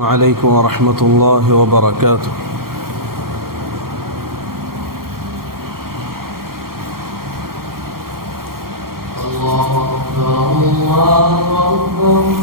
عليكم ورحمة الله وبركاته. الله أكبر الله أكبر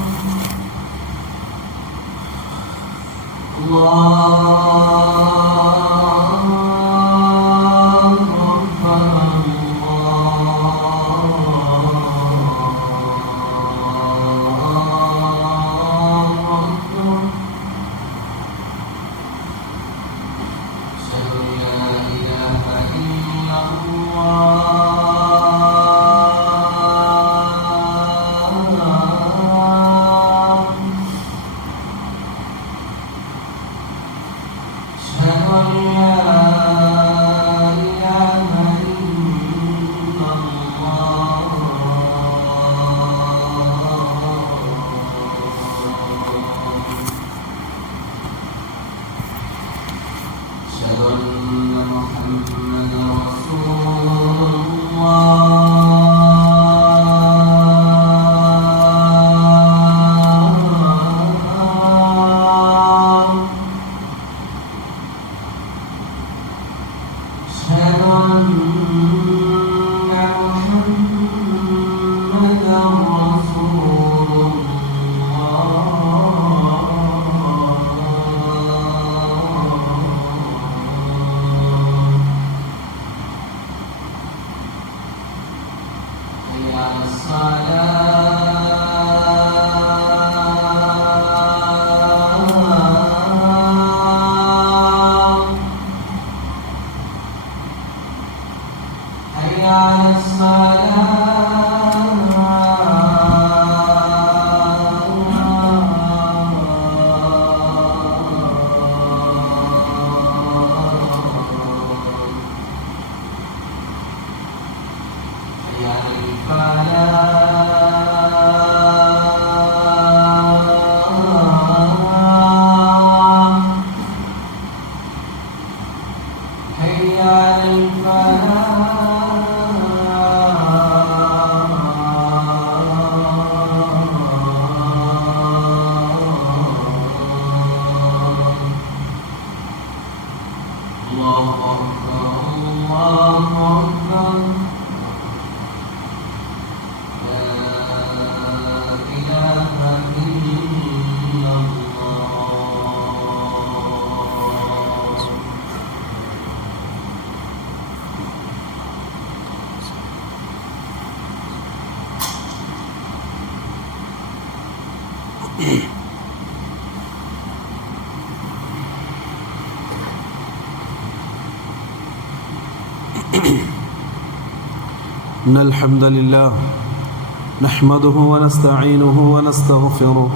إن الحمد لله نحمده ونستعينه ونستغفره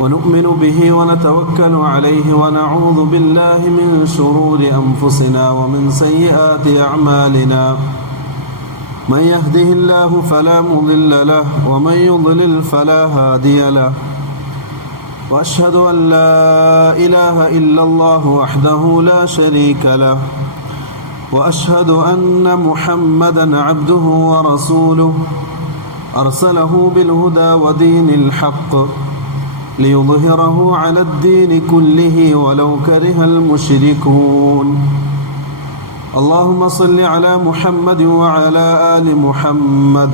ونؤمن به ونتوكل عليه ونعوذ بالله من شرور أنفسنا ومن سيئات أعمالنا من يهده الله فلا مضل له ومن يضلل فلا هادي له وأشهد أن لا إله إلا الله وحده لا شريك له وأشهد أن محمدًا عبده ورسوله أرسله بالهدى ودين الحق ليظهره على الدين كله ولو كره المشركون. اللهم صل على محمد وعلى آل محمد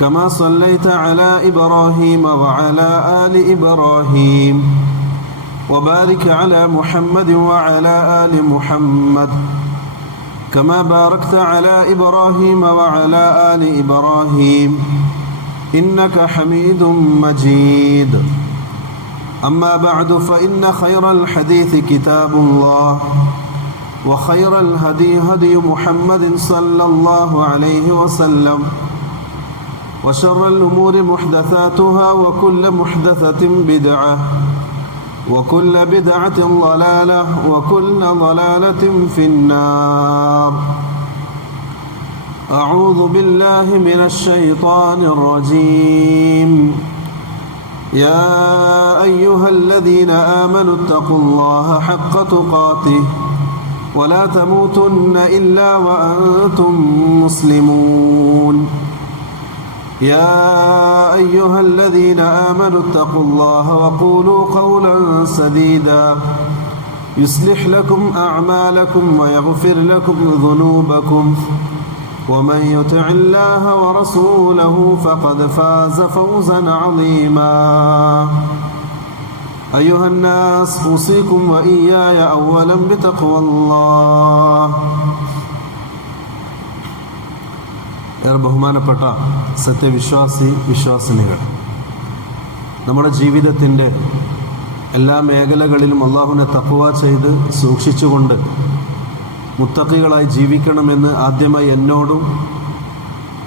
كما صليت على إبراهيم وعلى آل إبراهيم وبارك على محمد وعلى آل محمد كما باركت على إبراهيم وعلى آل إبراهيم إنك حميد مجيد. أما بعد فإن خير الحديث كتاب الله وخير الهدي هدي محمد صلى الله عليه وسلم وشر الأمور محدثاتها وكل محدثة بدعة وكل بدعة ضلالة وكل ضلالة في النار. أعوذ بالله من الشيطان الرجيم. يا أيها الذين آمنوا اتقوا الله حق تقاته ولا تموتن إلا وأنتم مسلمون. يا أيها الذين آمنوا اتقوا الله وقولوا قولا سديدا يصلح لكم أعمالكم ويغفر لكم ذنوبكم ومن يطع الله ورسوله فقد فاز فوزا عظيما أيها الناس أوصيكم وإياي أولا بتقوى الله. ഏറെ ബഹുമാനപ്പെട്ട വിശ്വാസിനികൾ, നമ്മുടെ ജീവിതത്തിൻ്റെ എല്ലാ മേഖലകളിലും അള്ളാഹുവിനെ തഖ്വ ചെയ്ത് സൂക്ഷിച്ചുകൊണ്ട് മുത്തഖികളായി ജീവിക്കണമെന്ന് ആദ്യമായി എന്നോടും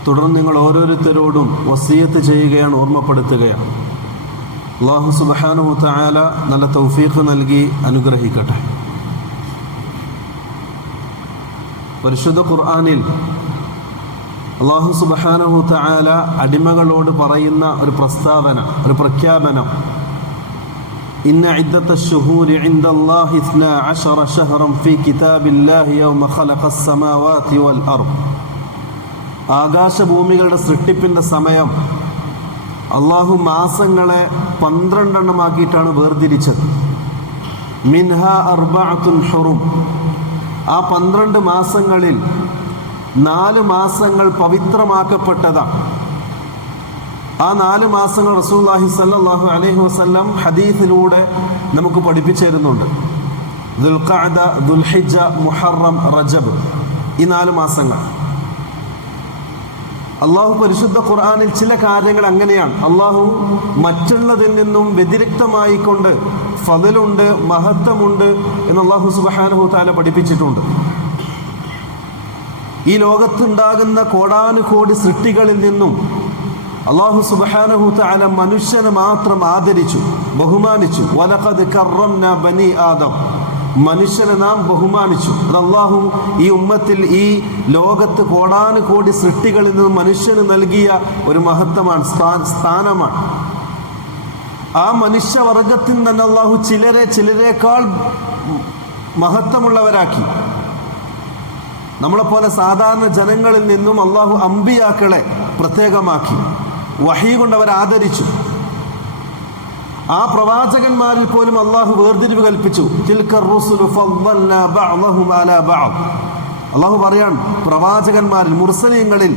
തുടർന്ന് നിങ്ങൾ ഓരോരുത്തരോടും വസിയത്ത് ചെയ്യുകയാണ്, ഓർമ്മപ്പെടുത്തുകയാണ്. അള്ളാഹു സുബ്ഹാനഹു തആല നല്ല തൗഫീഖ് നൽകി അനുഗ്രഹിക്കട്ടെ. പരിശുദ്ധ ഖുർആനിൽ അള്ളാഹു സുബ്ഹാനഹു തആല അടിമകളോട് പറയുന്ന ഒരു പ്രസ്താവന, ഒരു പ്രഖ്യാപനം, ഇന്ന ഇദ്ദത്തശ് ശുഹൂരി ഇൻദല്ലാഹി 12 ശഹ്റൻ ഫീ കിതാബില്ലാഹി യൗമ ഖലഖസ് സമാവാതി വൽ അർദ്. ആകാശഭൂമികളുടെ സൃഷ്ടിപ്പിൻ്റെ സമയം അള്ളാഹു മാസങ്ങളെ 12 വേർതിരിച്ചത്. മിൻഹ അർബഅത്തുൻ ഹുറും. ആ 12 മാസങ്ങളിൽ 4 മാസങ്ങൾ പവിത്രമാക്കപ്പെട്ടതാണ്. ആ 4 മാസങ്ങൾ റസൂലുള്ളാഹി സ്വല്ലല്ലാഹു അലൈഹി വസല്ലം ഹദീസിലൂടെ നമുക്ക് പഠിപ്പിച്ചു തരുന്നുണ്ട്. ദുൽഖഅദ, ദുൽഹിജ്ജ, മുഹറം, റജബ്, ഈ 4 മാസങ്ങൾ. അള്ളാഹു പരിശുദ്ധ ഖുർആനിൽ ചില കാര്യങ്ങൾ അങ്ങനെയാണ്. അള്ളാഹു മറ്റുള്ളതിൽ നിന്നും വ്യതിരിക്തമായിക്കൊണ്ട് ഫളലുണ്ട്, മഹത്വമുണ്ട് എന്ന് അള്ളാഹു സുബ്ഹാനഹു തആല പഠിപ്പിച്ചിട്ടുണ്ട്. ഈ ലോകത്തുണ്ടാകുന്ന കോടാനുകോടി സൃഷ്ടികളിൽ നിന്നും അള്ളാഹു സുബ്ഹാനഹു തആല മനുഷ്യനെ മാത്രം ആദരിച്ചു, ബഹുമാനിച്ചു. വലഖദ് കറംനാ ബനി ആദം. മനുഷ്യനെ നാം ബഹുമാനിച്ചു. അത് അള്ളാഹു ഈ ഉമ്മത്തിൽ, ഈ ലോകത്ത് കോടാനുകോടി സൃഷ്ടികളിൽ നിന്നും മനുഷ്യന് നൽകിയ ഒരു മഹത്വമാണ്, സ്ഥാനമാണ്. ആ മനുഷ്യവർഗത്തിൽ തന്നെ അള്ളാഹു ചിലരേക്കാൾ മഹത്വമുള്ളവരാക്കി. നമ്മളെപ്പോലെ സാധാരണ ജനങ്ങളിൽ നിന്നും അള്ളാഹു അമ്പിയാക്കളെ പ്രത്യേകമാക്കി, വഹീ കൊണ്ട് അവരെ ആദരിച്ചു. ആ പ്രവാചകന്മാരിൽ പോലും അള്ളാഹു വേർതിരിവ് കൽപ്പിച്ചു. തിൽക്കർ റുസുലു ഫദ്ദൽനാ ബഅ്ദഹും അലാ ബഅദ്. അള്ളാഹു പറയാണ്, പ്രവാചകന്മാരിൽ, മുർസലീങ്ങളിൽ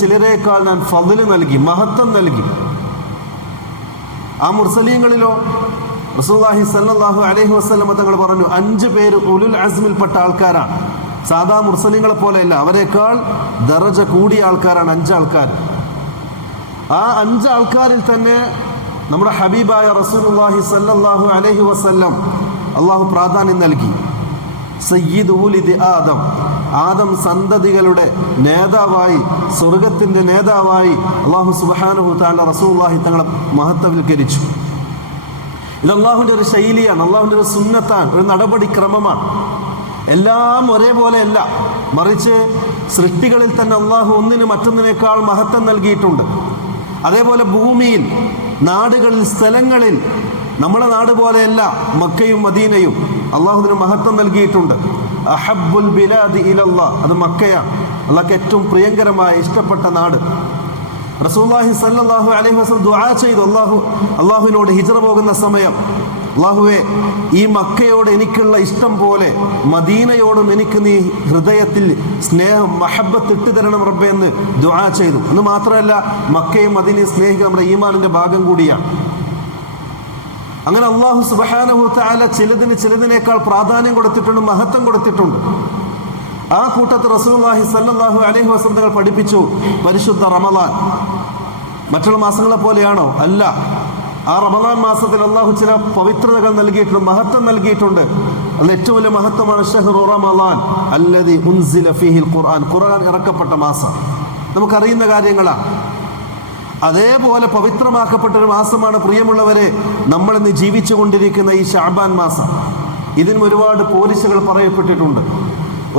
ചിലരേക്കാൾ ഞാൻ ഫദ്ല് നൽകി, മഹത്വം നൽകി. ആ മുർസലീങ്ങളിലോ റസൂലുള്ളാഹി സ്വല്ലല്ലാഹു അലൈഹി വസല്ലം തങ്ങൾ പറഞ്ഞു, 5 പേര് ഉലുൽ അസ്മിൽപ്പെട്ട ആൾക്കാരാണ്. സാധാ മുർസലീങ്ങളെ പോലെയല്ല, അവരെക്കാൾ ദറജ കൂടിയ ആൾക്കാരാണ് 5 ആൾക്കാർ. ആ 5 ആൾക്കാരിൽ തന്നെ നമ്മുടെ ഹബീബായ റസൂലുള്ളാഹി സ്വല്ലല്ലാഹു അലൈഹി വസല്ലം അള്ളാഹു പ്രാധാന്യം നൽകി. സയ്യിദ് ഉലിദ് ആദം, ആദം സന്തതികളുടെ നേതാവായി, സ്വർഗത്തിന്റെ നേതാവായി അള്ളാഹു സുബ്ഹാനഹു തആല റസൂലുള്ളാഹി തങ്ങളെ മഹത്വവൽക്കരിച്ചു. ഇത് അള്ളാഹുവിൻ്റെ ഒരു ശൈലിയാണ്, അള്ളാഹുവിൻ്റെ ഒരു സുന്നത്താണ്, ഒരു നടപടിക്രമമാണ്. എല്ലാം ഒരേപോലെയല്ല, മറിച്ച് സൃഷ്ടികളിൽ തന്നെ അള്ളാഹു ഒന്നിന് മറ്റൊന്നിനേക്കാൾ മഹത്വം നൽകിയിട്ടുണ്ട്. അതേപോലെ ഭൂമിയിൽ, നാടുകളിൽ, സ്ഥലങ്ങളിൽ നമ്മുടെ നാട് പോലെയല്ല മക്കയും മദീനയും, അള്ളാഹുവിന് മഹത്വം നൽകിയിട്ടുണ്ട്. അഹബ്ബുൽ ബിലാദി ഇലല്ലാഹ്, അത് മക്കയാണ്, അള്ളാഹ്ക്ക് ഏറ്റവും പ്രിയങ്കരമായ ഇഷ്ടപ്പെട്ട നാട്. റസൂലുള്ളാഹി സ്വല്ലല്ലാഹു അലൈഹി വസല്ലം ദുആ ചെയ്തു അള്ളാഹുവിനോട് ഹിജ്റ പോകുന്ന സമയം, അള്ളാഹുവേ, ഈ മക്കയോട് എനിക്കുള്ള ഇഷ്ടം പോലെ മദീനയോടും എനിക്ക് നീ ഹൃദയത്തിൽ സ്നേഹം, മഹബ്ബത്ത് ഇട്ടു തരണം റബ്ബേ എന്ന് ദുആ ചെയ്തു. എന്ന് മാത്രമല്ല, മക്കയും മദീനയും സ്നേഹിക്കുക നമ്മുടെ ഈമാനിന്റെ ഭാഗം കൂടിയാണ്. അങ്ങനെ അള്ളാഹു സുബ്ഹാനഹു തആല ചിലതിനേക്കാൾ പ്രാധാന്യം കൊടുത്തിട്ടുണ്ട്, മഹത്വം കൊടുത്തിട്ടുണ്ട്. ആ കൂട്ടത്തിൽ റസൂലുള്ളാഹി സ്വല്ലല്ലാഹു അലൈഹി വസല്ലം തങ്ങൾ പഠിപ്പിച്ചു, പരിശുദ്ധ റമളാൻ മറ്റുള്ള മാസങ്ങളെ പോലെയാണോ? അല്ല. ആ റമളാൻ മാസത്തിൽ അള്ളാഹു ചില പവിത്രതകൾ നൽകിയിട്ടുണ്ട്, മഹത്വം നൽകിയിട്ടുണ്ട്. അതിൽ ഏറ്റവും വലിയ മഹത്വമാണ് ഷഹ്റു റമളാൻ അല്ലദീ ഉൻസില ഫീഹിൽ ഖുർആൻ. ഖുർആൻ ഇറക്കപ്പെട്ട മാസം നമുക്കറിയുന്ന കാര്യങ്ങളാണ്. അതേപോലെ പവിത്രമാക്കപ്പെട്ട ഒരു മാസമാണ് പ്രിയമുള്ളവരെ നമ്മളിന്ന് ജീവിച്ചു കൊണ്ടിരിക്കുന്ന ഈ ശഅബാൻ മാസം. ഇതിനും ഒരുപാട് പോലീസുകൾ പറയപ്പെട്ടിട്ടുണ്ട്,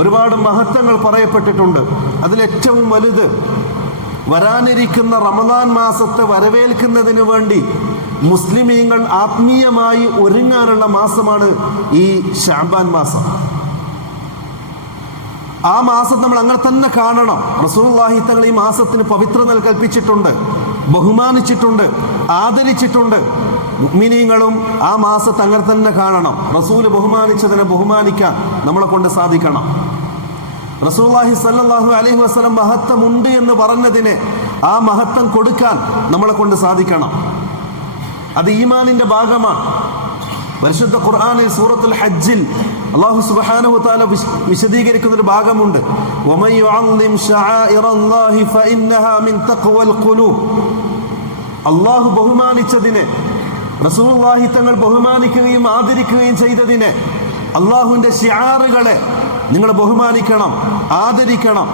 ഒരുപാട് മഹത്വങ്ങൾ പറയപ്പെട്ടിട്ടുണ്ട്. അതിലേറ്റവും വലുത് വരാനിരിക്കുന്ന റമദാൻ മാസത്തെ വരവേൽക്കുന്നതിന് വേണ്ടി മുസ്ലിമീങ്ങൾ ആത്മീയമായി ഒരുങ്ങാനുള്ള മാസമാണ് ഈ ശഅബാൻ മാസം. ആ മാസം നമ്മൾ അങ്ങനെ തന്നെ കാണണം. റസൂലുള്ളാഹി തങ്ങൾ ഈ മാസത്തിന് പവിത്രത കൽപ്പിച്ചിട്ടുണ്ട്, ബഹുമാനിച്ചിട്ടുണ്ട്, ആദരിച്ചിട്ടുണ്ട്. മുഅ്മിനീങ്ങളും ആ മാസത്തെ അങ്ങനെ തന്നെ കാണണം. റസൂല് ബഹുമാനിച്ചതിനെ ബഹുമാനിക്കാൻ നമ്മളെ കൊണ്ട് സാധിക്കണം. റസൂലുള്ളാഹി സ്വല്ലല്ലാഹു അലൈഹി വസല്ലം മഹത്വമുണ്ട് എന്ന് പറഞ്ഞതിനെ ആ മഹത്വം കൊടുക്കാൻ നമ്മളെ കൊണ്ട് സാധിക്കണം. അത് ഈമാനിന്റെ ഭാഗമാണ്. പരിശുദ്ധ ഖുർആനിൽ സൂറത്തുൽ ഹജ്ജിൽ അല്ലാഹു സുബ്ഹാനഹു വ തആല വിശദീകരിക്കുന്ന ഒരു ഭാഗമുണ്ട്. വമൻ യുഅള്ളിം ശആഇറല്ലാഹി ഫഇന്നഹാ മിൻ തഖ്വൽ ഖുലൂബ്. അല്ലാഹു ബഹുമാനിച്ചതിനെ, റസൂലുള്ളാഹി തങ്ങൾ ബഹുമാനിക്കുകയും ആദരിക്കുകയും ചെയ്തതിനെ, അല്ലാഹുവിന്റെ ശിആറുകളെ നിങ്ങൾ ബഹുമാനിക്കണം, ആദരിക്കണം.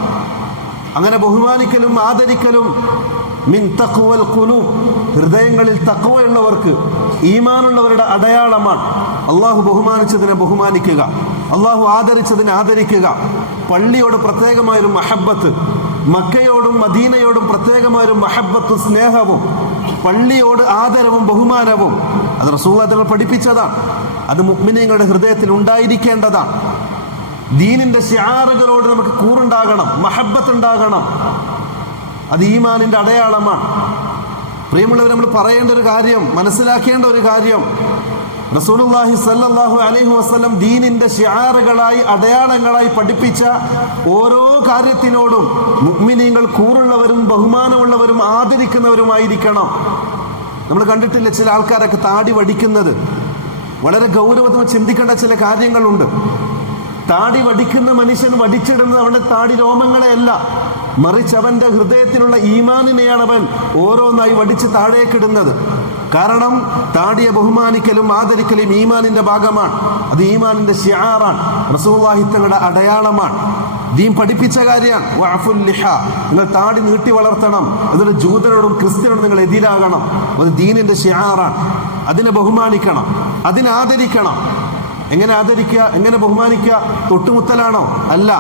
അങ്ങനെ ബഹുമാനിക്കലും ആദരിക്കലും മിൻ തഖ്വൽ ഖുലൂബ്, ഹൃദയങ്ങളിൽ തഖ്വയുള്ളവർക്ക്, ഈമാനുള്ളവരുടെ അടയാളമാണ്. അള്ളാഹു ബഹുമാനിച്ചതിനെ ബഹുമാനിക്കുക, അള്ളാഹു ആദരിച്ചതിനെ ആദരിക്കുക. പള്ളിയോട് പ്രത്യേകമായൊരു മഹബത്ത്, മക്കയോടും മദീനയോടും പ്രത്യേകമായൊരു മഹബത്തും സ്നേഹവും, പള്ളിയോട് ആദരവും ബഹുമാനവും അത് റസൂലുള്ളാഹി തങ്ങൾ പഠിപ്പിച്ചതാണ്. അത് മുഅ്മിനീങ്ങളുടെ ഹൃദയത്തിൽ ഉണ്ടായിരിക്കേണ്ടതാണ്. ദീനിന്റെ ശിആറുകളോട് നമുക്ക് കൂറുണ്ടാകണം, മഹബത്ത് ഉണ്ടാകണം. അത് ഈമാനിന്റെ അടയാളമാണ്. പ്രിയമുള്ളവർ, നമ്മൾ പറയേണ്ട ഒരു കാര്യം, മനസ്സിലാക്കേണ്ട ഒരു കാര്യം, റസൂലുള്ളാഹി സ്വല്ലല്ലാഹു അലൈഹി വസല്ലം ദീനിന്റെ ശിആറുകളായി, അടയാളങ്ങളായി പഠിപ്പിച്ച ഓരോ കാര്യത്തിനോടും മുഅ്മിനീങ്ങൾ കൂറുള്ളവരും ബഹുമാനമുള്ളവരും ആദരിക്കുന്നവരുമായിരിക്കണം. നമ്മൾ കണ്ടിട്ടില്ല ചില ആൾക്കാരൊക്കെ താടി വടിക്കുന്നത്. വളരെ ഗൗരവത്തോടെ ചിന്തിക്കേണ്ട ചില കാര്യങ്ങളുണ്ട്. താടി വടിക്കുന്ന മനുഷ്യൻ വടിച്ചിടുന്നത് അവന്റെ താടി രോമങ്ങളെയല്ല, മറിച്ച് അവന്റെ ഹൃദയത്തിലുള്ള ഈമാനിനെയാണ് അവൻ ഓരോന്നായി വടിച്ച് താഴേക്കിടുന്നത്. കാരണം താടിയെ ബഹുമാനിക്കലും ആദരിക്കലും ഈമാനിന്റെ ഭാഗമാണ്. അത് ഈമാനിന്റെ ശിആറാണ്, റസൂലുള്ളാഹി തങ്ങളുടെ അടയാളമാണ്, ദീൻ പഠിപ്പിച്ച കാര്യമാണ്. വഅഫുൽ ലിഹ, നിങ്ങൾ താടി നീട്ടി വളർത്തണം. അതൊരു ജൂതരോടും ക്രിസ്ത്യനോടും നിങ്ങൾ എതിരാകണം. അത് ദീനിന്റെ ശിആറാണ്. അതിനെ ബഹുമാനിക്കണം, അതിനെ ആദരിക്കണം. എങ്ങനെ ആദരിക്കുക, എങ്ങനെ ബഹുമാനിക്കുക? തൊട്ടുമുത്തലാണോ? അല്ല.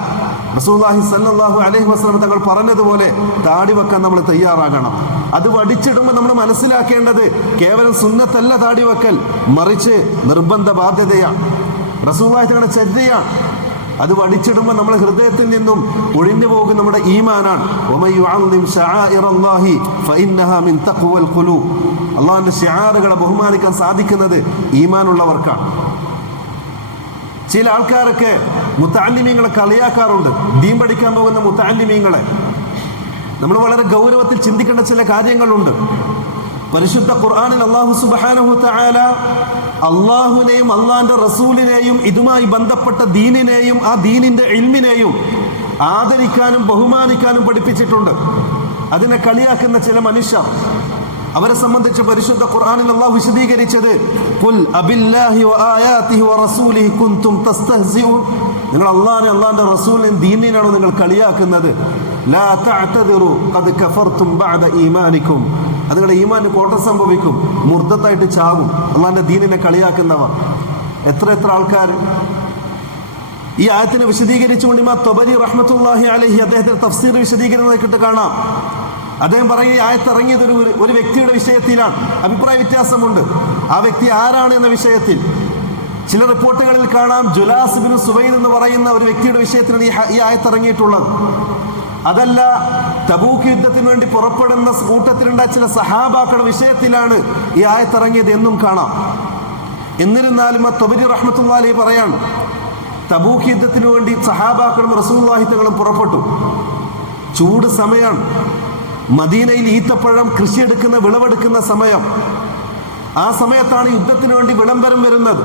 റസൂലുള്ളാഹി സ്വല്ലല്ലാഹു അലൈഹി വസല്ലം തങ്ങൾ പറഞ്ഞതുപോലെ താടി വെക്കാൻ നമ്മൾ തയ്യാറാകണം. അത് വടിച്ചിടുമ്പോൾ നമ്മൾ മനസ്സിലാക്കേണ്ടത് കേവലം സുന്നത്തല്ല താടി വെക്കൽ, മറിച്ച് നിർബന്ധ ബാധ്യതയാണ്, റസൂലുള്ളാഹി തങ്ങളുടെ ചര്യയാണ്. അത് വടിച്ചിടുമ്പോൾ നമ്മുടെ ഹൃദയത്തിൽ നിന്നും ഒഴിഞ്ഞു പോകും നമ്മുടെ ഈമാനാണ്. വമൻ യുഅള്ളിം ശആഇറല്ലാഹി ഫഇന്നഹാ മിൻ തഖ്വൽ ഖുലൂബ്. അല്ലാഹുവിന്റെ ശിആറുകളെ ബഹുമാനിക്കാൻ സാധിക്കുന്നത് ഈമാനുള്ളവർക്കാണ്. ചില ആൾക്കാരൊക്കെ മുത്തഅല്ലിമീങ്ങളെ കളിയാക്കാറുണ്ട്, ദീൻ പഠിക്കാൻ പോകുന്ന മുത്തഅല്ലിമീങ്ങളെ. നമ്മൾ വളരെ ഗൗരവത്തിൽ ചിന്തിക്കേണ്ട ചില കാര്യങ്ങളുണ്ട്. പരിശുദ്ധ ഖുർആനിൽ അല്ലാഹു സുബ്ഹാനഹു തആല അള്ളാഹുവിനെയും അള്ളാഹിന്റെ റസൂലിനെയും ഇതുമായി ബന്ധപ്പെട്ട ദീനിനെയും ആ ദീനിന്റെ ഇൽമിനെയും ആദരിക്കാനും ബഹുമാനിക്കാനും പഠിപ്പിച്ചിട്ടുണ്ട്. അതിനെ കളിയാക്കുന്ന ചില മനുഷ്യർ, അവരെ സംബന്ധിച്ച് പരിശുദ്ധ ഖുർആനിൽ അല്ലാഹു വിശദീകരിച്ചത് ഖുൽ അബില്ലാഹി വആയാതിഹി വറസൂലിഹി കുൻതും തസ്തഹ്സിഊൻ. നിങ്ങൾ അല്ലാഹുവിനെ അല്ലാഹുവിന്റെ റസൂലിനെയും ദീനിനെയാണോ നിങ്ങൾ കളിയാക്കുന്നത്? ലാ തഅ്തദിറു ഖദ് കഫർതും ബഅദ ഈമാനിക്കും. അത് നിങ്ങളുടെ ഈമാനിന് കോട്ടം സംഭവിക്കും, മുർദ്ദത്തായിട്ട് ചാവും. അല്ലാഹുവിന്റെ ദീനിനെ കളിയാക്കുന്നവർ എത്ര ആൾക്കാർ. ഈ ആയത്തിനെ വിശദീകരിച്ചുകൊണ്ട് ഇമാം ത്വബരി റഹ്മത്തുള്ളാഹി അലൈഹി അദ്ദേഹത്തിന്റെ തഫ്സീർ വിശദീകരിക്കുന്നതായിട്ട് കാണാം. അദ്ദേഹം പറയുന്ന ഈ ആയത്ത് ഇറങ്ങിയത് ഒരു വ്യക്തിയുടെ വിഷയത്തിലാണ്. അഭിപ്രായ വ്യത്യാസമുണ്ട് ആ വ്യക്തി ആരാണ് എന്ന വിഷയത്തിൽ. ചില റിപ്പോർട്ടുകളിൽ കാണാം ജുലാസ് ഇബ്നു സുവൈദ് എന്ന് പറയുന്ന ഒരു വ്യക്തിയുടെ വിഷയത്തിലാണ് ഈ ആയത്ത് ഇറങ്ങിയിട്ടുള്ളത്. അതല്ല, തബൂക്ക് യുദ്ധത്തിന് വേണ്ടി പുറപ്പെടുന്ന കൂട്ടത്തിലുണ്ടായ ചില സഹാബാക്കളുടെ വിഷയത്തിലാണ് ഈ ആയത്ത് ഇറങ്ങിയത് എന്നും കാണാം. എന്നിരുന്നാലും ത്വബരി റഹ്മത്തുള്ളാഹി അലൈഹി പറയാണ്, തബൂക്ക് യുദ്ധത്തിന് വേണ്ടി സഹാബാക്കളും റസൂലുള്ളാഹി തങ്ങളും പുറപ്പെട്ടു. ചൂട് സമയമാണ്, മദീനയിൽ ഈത്തപ്പഴം കൃഷിയെടുക്കുന്ന വിളവെടുക്കുന്ന സമയം. ആ സമയത്താണ് യുദ്ധത്തിന് വേണ്ടി വിളംബരം വരുന്നത്.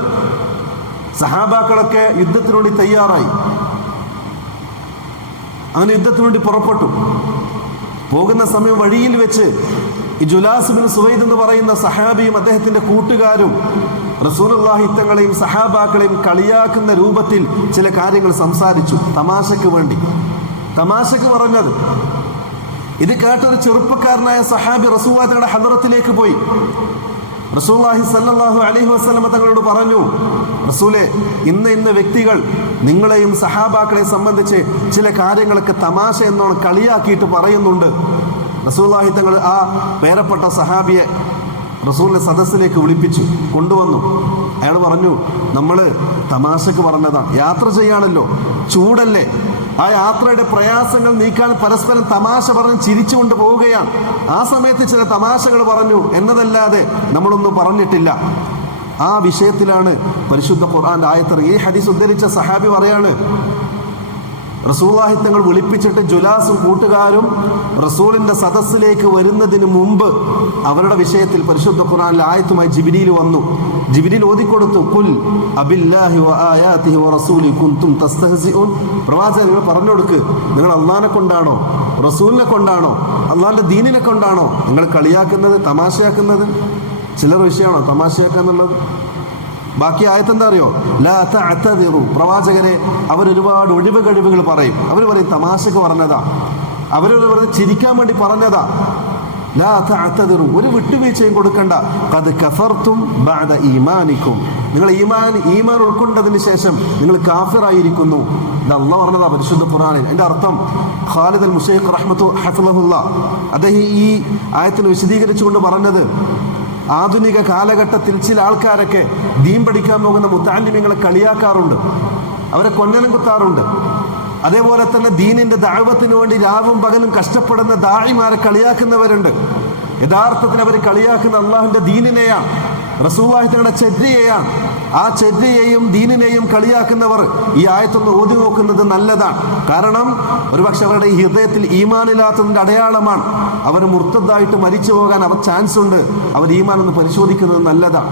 സഹാബാക്കളൊക്കെ യുദ്ധത്തിന് വേണ്ടി തയ്യാറായി. അങ്ങനെ യുദ്ധത്തിന് വേണ്ടി പുറപ്പെട്ടു. പോകുന്ന സമയം വഴിയിൽ വെച്ച് ഈ ജുലാസ് ഇബ്നു സുവൈദ് എന്ന് പറയുന്ന സഹാബിയും അദ്ദേഹത്തിന്റെ കൂട്ടുകാരും റസൂലുള്ളാഹി തങ്ങളെയും സഹാബാക്കളെയും കളിയാക്കുന്ന രൂപത്തിൽ ചില കാര്യങ്ങൾ സംസാരിച്ചു. തമാശക്ക് വേണ്ടി, തമാശക്ക് പറഞ്ഞത്. ഇത് കേട്ടൊരു ചെറുപ്പക്കാരനായ സഹാബി റസൂലുള്ളാഹി തങ്ങളുടെ ഹദ്റത്തിലേക്ക് പോയി. റസൂലുള്ളാഹി സ്വല്ലല്ലാഹു അലൈഹി വസല്ലം തങ്ങളോട് പറഞ്ഞു, റസൂലേ, ഇന്ന വ്യക്തികൾ നിങ്ങളെയും സഹാബാക്കളെയും സംബന്ധിച്ച് ചില കാര്യങ്ങളൊക്കെ തമാശ എന്നോണം കളിയാക്കിയിട്ട് പറയുന്നുണ്ട്. റസൂലുള്ളാഹി തങ്ങൾ ആ പേരപ്പെട്ട സഹാബിയെ റസൂലിന്റെ സദസ്സിലേക്ക് വിളിപ്പിച്ചു കൊണ്ടുവന്നു. അയാൾ പറഞ്ഞു, നമ്മൾ തമാശക്ക് പറഞ്ഞതാണ്, യാത്ര ചെയ്യാണല്ലോ, ചൂടല്ലേ, ആ യാത്രയുടെ പ്രയാസങ്ങൾ നീക്കാൻ പരസ്പരം തമാശ പറഞ്ഞ് ചിരിച്ചുകൊണ്ട് പോവുകയാണ്. ആ സമയത്ത് ചില തമാശകൾ പറഞ്ഞു എന്നതല്ലാതെ നമ്മളൊന്നും പറഞ്ഞിട്ടില്ല. ആ വിഷയത്തിലാണ് പരിശുദ്ധ ഖുർആന്റെ ആയത്ത്. ഈ ഹദീസ് ഉദ്ധരിച്ച സഹാബി പറയാണ്, റസൂലുള്ളാഹി തങ്ങൾ വിളിപ്പിച്ചിട്ട് ജുലാസും കൂട്ടുകാരും റസൂലിന്റെ സദസ്സിലേക്ക് വരുന്നതിന് മുമ്പ് അവരുടെ വിഷയത്തിൽ പരിശുദ്ധ ഖുർആനിലെ ആയത്തുമായി ജിബ്രീൽ വന്നു. ജിബ്രീൽ ഓതിക്കൊടുത്തു, ഖുൽ അബില്ലാഹി വആയാതിഹി വറസൂലി കുൻതും തസ്തഹ്സിഊൻ. പ്രവാചകൻ, നിങ്ങൾ പറഞ്ഞു കൊടുക്ക്, നിങ്ങൾ അള്ളാഹിനെ കൊണ്ടാണോ റസൂലിനെ കൊണ്ടാണോ അള്ളാഹിന്റെ ദീനിനെ കൊണ്ടാണോ നിങ്ങൾ കളിയാക്കുന്നത്, തമാശയാക്കുന്നത്? ചിലർ വിഷയമാണോ തമാശയാക്കാന്നുള്ളത്? ബാക്കി ആയത്തെന്താ അറിയോ? ലാ തഅ്തദിറു. പ്രവാചകരെ, അവരൊരുപാട് ഒഴിവ് കഴിവുകൾ പറയും. അവർ പറയും തമാശക്ക് പറഞ്ഞതാ, അവരൊരു വെറുതെ ചിരിക്കാൻ വേണ്ടി പറഞ്ഞതാ. ലാ തഅ്തദിറു, ഒരു വിട്ടുവീഴ്ചയും കൊടുക്കണ്ട. ഖദ് കഫർതും ബഅദ ഈമാനിക്കും, നിങ്ങൾ ഈമാൻ ഉൾക്കൊണ്ടതിന് ശേഷം നിങ്ങൾ കാഫിറായിരിക്കുന്നു. ഇത് അല്ലാഹ് പറഞ്ഞതാ പരിശുദ്ധ ഖുർആനിൽ. അതിന്റെ അർത്ഥം ഖാലിദ് അൽ മുശൈഖ് ഹഫിളഹുല്ലാ അദ്ദേഹം ഈ ആയത്തിന് വിശദീകരിച്ചുകൊണ്ട് പറഞ്ഞത്, ആധുനിക കാലഘട്ടത്തിൽ ചില ആൾക്കാരൊക്കെ ദീൻ പഠിക്കാൻ പോകുന്ന മുത്തഅല്ലിമീങ്ങളെ കളിയാക്കാറുണ്ട്, അവരെ കൊന്നനം കുത്താറുണ്ട്. അതേപോലെ തന്നെ ദീനിന്റെ ദഅവത്തിന് വേണ്ടി രാവും പകലും കഷ്ടപ്പെടുന്ന ദാഇമാരെ കളിയാക്കുന്നവരുണ്ട്. യഥാർത്ഥത്തിൽ അവർ കളിയാക്കുന്ന അള്ളാഹുവിന്റെ ദീനിനെയാണ്, റസൂലുള്ളാഹി തങ്ങളുടെ ചര്യയെയാണ്. ആ ചര്യയെയും ദീനിനെയും കളിയാക്കുന്നവർ ഈ ആയത്തൊന്ന് ഓതി നോക്കുന്നത് നല്ലതാണ്. കാരണം ഒരുപക്ഷെ അവരുടെ ഈ ഹൃദയത്തിൽ ഈമാനില്ലാത്തതിന്റെ അടയാളമാണ്. അവർ മുർത്തദ്ദായിട്ട് മരിച്ചു പോകാൻ അവർ ചാൻസ് ഉണ്ട്. അവർ ഈമാൻ ഒന്ന് പരിശോധിക്കുന്നത് നല്ലതാണ്.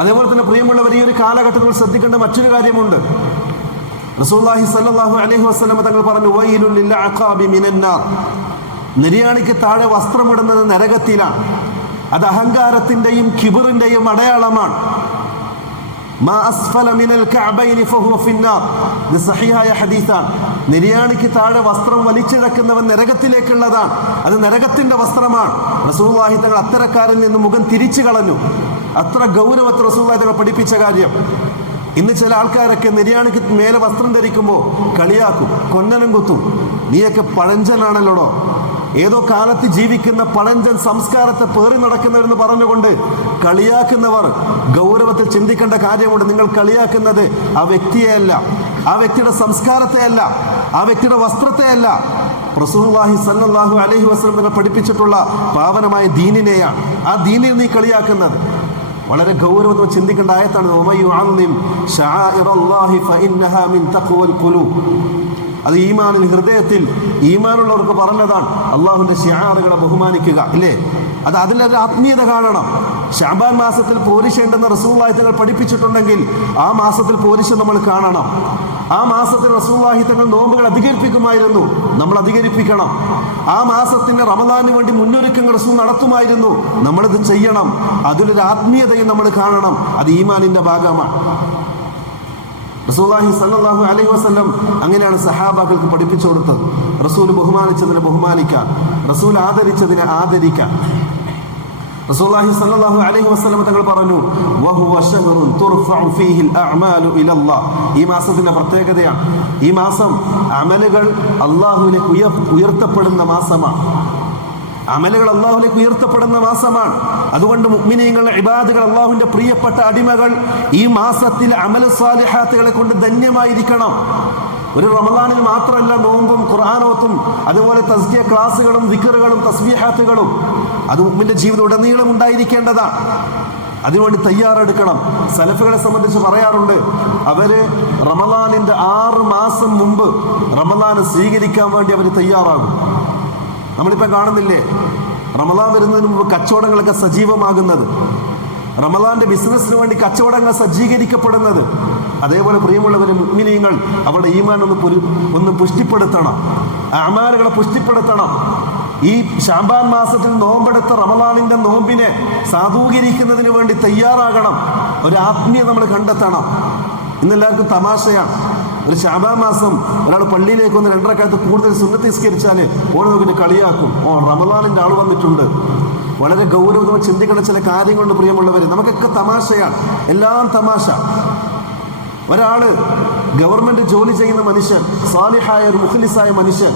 അതേപോലെ തന്നെ പ്രിയമുള്ളവർ, ഈ ഒരു കാലഘട്ടത്തിൽ ശ്രദ്ധിക്കേണ്ട മറ്റൊരു കാര്യമുണ്ട്. റസൂലുള്ളാഹി സ്വല്ലല്ലാഹു അലൈഹി വസല്ലം തങ്ങൾ പറഞ്ഞു, വൈലുൽ ലിൽ അഖാബി മിനന്നാർ. നിര്യാണിക്ക് താഴെ വസ്ത്രമിടുന്നത് നരകത്തിലാണ്. അത് അഹങ്കാരത്തിന്റെയും കിബറിന്റെയും അടയാളമാണ്. മാ അസ്ഫല മിനൽ കഅബൈനി ഫഹുവ ഫിന്നാർ. ഇത് സഹീഹായ ഹദീസാണ്. നിര്യാണിക്ക് താഴെ വസ്ത്രം വലിച്ചിഴക്കുന്നവൻ നരകത്തിലേക്കുള്ളതാണ്, അത് നരകത്തിന്റെ വസ്ത്രമാണ്. റസൂലുള്ളാഹി തങ്ങൾ അത്തരക്കാരിൽ നിന്ന് മുഖം തിരിച്ചു കളഞ്ഞു. അത്ര ഗൗരവത്തിൽ റസൂലുള്ളാഹി തങ്ങൾ പഠിപ്പിച്ച കാര്യം. ഇന്ന് ചില ആൾക്കാരൊക്കെ നിര്യാണിക്ക് മേലെ വസ്ത്രം ധരിക്കുമ്പോൾ കളിയാക്കും, കൊന്നനം കുത്തും. നീയൊക്കെ പഴഞ്ചനാണല്ലോടോ, ഏതോ കാലത്ത് ജീവിക്കുന്ന പഴഞ്ചൻ സംസ്കാരത്തെ പേറി നടക്കുന്നവരെന്ന് പറഞ്ഞുകൊണ്ട് കളിയാക്കുന്നവർ ഗൗരവത്തിൽ ചിന്തിക്കേണ്ട കാര്യമുണ്ട്. നിങ്ങൾ കളിയാക്കുന്നത് ആ വ്യക്തിയെയല്ല, ആ വ്യക്തിയുടെ സംസ്കാരത്തെയല്ല, ആ വ്യക്തിയുടെ വസ്ത്രത്തെയല്ല, റസൂലുള്ളാഹി സ്വല്ലല്ലാഹു അലൈഹി വസല്ലം പഠിപ്പിച്ചിട്ടുള്ള പാവനമായ ദീനിനെയാണ്. ആ ദീനിനെ നീ കളിയാക്കുന്നത് വളരെ ഗൗരവത്തോടെ ചിന്തിക്കേണ്ട ആയത്താണ്. അത് ഈമാനിൽ, ഹൃദയത്തിൽ ഈമാനുള്ളവർക്ക് പറഞ്ഞതാണ്. അള്ളാഹുവിന്റെ ശിആറുകളെ ബഹുമാനിക്കുക, ഇല്ലേ? അത് അതിലൊരു ആത്മീയത കാണണം. ശഅബാൻ മാസത്തിൽ പോരിശേണ്ടെന്ന് റസൂലുള്ളാഹി തങ്ങൾ പഠിപ്പിച്ചിട്ടുണ്ടെങ്കിൽ ആ മാസത്തിൽ പോരിശ നമ്മൾ കാണണം. ആ മാസത്തിൽ റസൂലുള്ളാഹി തങ്ങൾ നോമ്പുകൾ അധികരിപ്പിക്കുമായിരുന്നു, നമ്മൾ അധികരിപ്പിക്കണം. ആ മാസത്തിന്റെ റമദാനിന് വേണ്ടി മുന്നൊരുക്കങ്ങൾ റസൂൽ നടത്തുമായിരുന്നു, നമ്മളിത് ചെയ്യണം. അതിലൊരു ആത്മീയതയും നമ്മൾ കാണണം. അത് ഈമാനിന്റെ ഭാഗമാണ്. റസൂലുള്ളാഹി സ്വല്ലല്ലാഹു അലൈഹി വസല്ലം അങ്ങനെയാണ് സഹാബാക്കൾക്ക് പഠിപ്പിച്ചു കൊടുത്തത്. റസൂൽ ബഹുമാനിച്ചതിനെ ബഹുമാനിക്കാൻ, റസൂൽ ആദരിച്ചതിനെ ആദരിക്കാൻ. റസൂലുള്ളാഹി സ്വല്ലല്ലാഹു അലൈഹി വസല്ലം തങ്ങൾ പറഞ്ഞു, വഹുവ ശഹ്റുൻ തുർഫഉ ഫീഹിൽ അഅ്മാലു ഇലല്ലാഹ്. ഈ മാസത്തിന്റെ പ്രത്യേകതയാണ്, ഈ മാസം അമലുകൾ അല്ലാഹുവിലേക്ക് ഉയർത്തപ്പെടുന്ന മാസമാണ്. അമലുകൾ അല്ലാഹുവിലേക്ക് ഉയർത്തപ്പെടുന്ന മാസമാണ്. അതുകൊണ്ട് മുഅ്മിനീങ്ങൾ, ഇബാദുകൾ, അല്ലാഹുവിന്റെ പ്രിയപ്പെട്ട അടിമകൾ ഈ മാസത്തിൽ അമൽ സ്വാലിഹാത്തുകളെ കൊണ്ട് ധന്യമായിരിക്കണം. ഒരു റമദാനിൽ മാത്രമല്ല നോമ്പും ഖുർആനോത്തും അതുപോലെ തസ്കിയ ക്ലാസുകളും ദിക്റുകളും തസ്ബീഹാത്തുകളും അത് മുഅ്മിന്റെ ജീവിതം ഉടനീളം ഉണ്ടായിരിക്കേണ്ടതാണ്. അതിനുവേണ്ടി തയ്യാറെടുക്കണം. സലഫുകളെ സംബന്ധിച്ച് പറയാറുണ്ട്, അവര് റമദാനിന്റെ 6 മാസം മുമ്പ് റമദാൻ സ്വീകരിക്കാൻ വേണ്ടി അവർ തയ്യാറാകും. നമ്മളിപ്പോൾ കാണുന്നില്ലേ, റമദാൻ വരുന്നതിന് മുമ്പ് കച്ചവടങ്ങളൊക്കെ സജീവമാകുന്നത്, റമദാന്റെ ബിസിനസ്സിന് വേണ്ടി കച്ചവടങ്ങൾ സജ്ജീകരിക്കപ്പെടുന്നത്. അതേപോലെ പ്രിയമുള്ളവരെ, മുഅ്മിനീങ്ങൾ അവരുടെ ഈമാൻ ഒന്ന് പുഷ്ടിപ്പെടുത്തണം, അഅ്മാലുകളെ പുഷ്ടിപ്പെടുത്തണം. ഈ ശഅബാൻ മാസത്തിൽ നോമ്പെടുത്ത റമദാനിന്റെ നോമ്പിനെ സാധൂകരിക്കുന്നതിന് വേണ്ടി തയ്യാറാകണം. ഒരു ആത്മീയത നമ്മൾ കണ്ടെത്തണം. ഇന്നെല്ലാവർക്കും തമാശയാണ്. ഒരു ശഅബാൻ മാസം ഒരാൾ പള്ളിയിലേക്ക് വന്ന് 2 റക്അത്ത് കൂടുതൽ സുന്നത്ത് നിസ്കരിച്ചാൽ ഓരോ നോക്കിയിട്ട് കളിയാക്കും, റമദാനിന്റെ ആൾ വന്നിട്ടുണ്ട്. വളരെ ഗൗരവമായി ചിന്തിക്കുന്ന ചില കാര്യങ്ങളുണ്ട് പ്രിയമുള്ളവർ. നമുക്കൊക്കെ തമാശയാണ്, എല്ലാം തമാശ. ഒരാള് ഗവൺമെന്റ് ജോലി ചെയ്യുന്ന മനുഷ്യൻ, സാലിഹായ ഒരു മുഖ്ലിസായ മനുഷ്യൻ,